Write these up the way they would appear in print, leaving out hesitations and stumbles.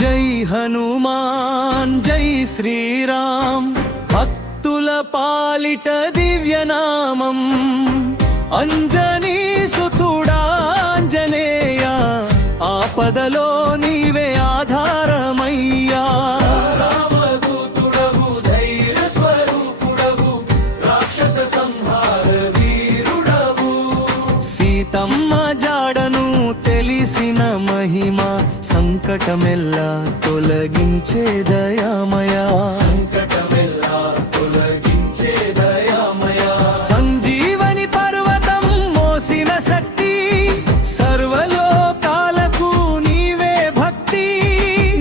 జై హనుమాన్ జై శ్రీరామ్ భక్తుల పాలిట దివ్యనామం అంజనీ సుతుడాంజనేయ ఆపదలో నీవే ఆధారమయ్యా రామదూతుడవు ధైర్య స్వరూపుడవు రాక్షస సంహార వీరుడవు సీతమ్మ జాడను తెలిసిన మహిమ సంకటమెల్లా తొలగించే దయామయా సంకటమెల్లా తొలగించే దయామయా సంజీవని పర్వతం మోసిన శక్తి సర్వలోకాలకు నీవే భక్తి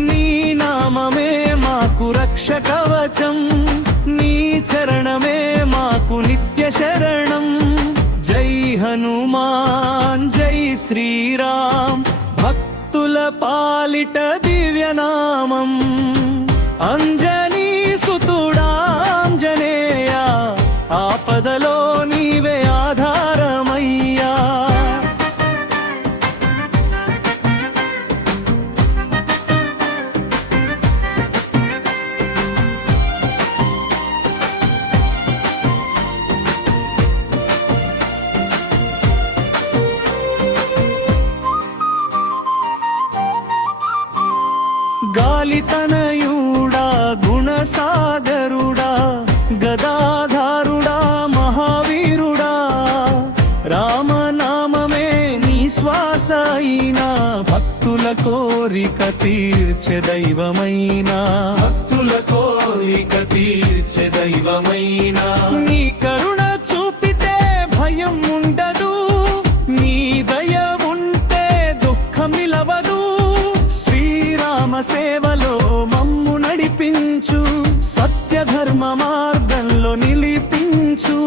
నీ నామమే మాకు రక్ష కవచం నీ చరణమే మాకు నిత్య శరణం జై హనుమాన్ జై శ్రీరామ్ భక్తుల పాలిట దివ్యనామం అంజనీ సుతుడాంజనేయ ఆపదలో నీవే ఆధారమయ్యా గాలితనయుడా గుణసాగరుడా గదాధారుడా మహావీరుడా రామనామమే నీ శ్వాస అయినా భక్తుల కోరిక తీర్చె దైవమైనా భక్తుల కోరిక తీర్చె దైవమైనా నీ కరుణ చూపితే భయం ఉండదు నీ దయ ఉంటే దుఃఖం నిలవదు శ్రీరామ సేవలో మమ్ము నడిపించు సత్య ధర్మ మార్గంలో నిలిపించు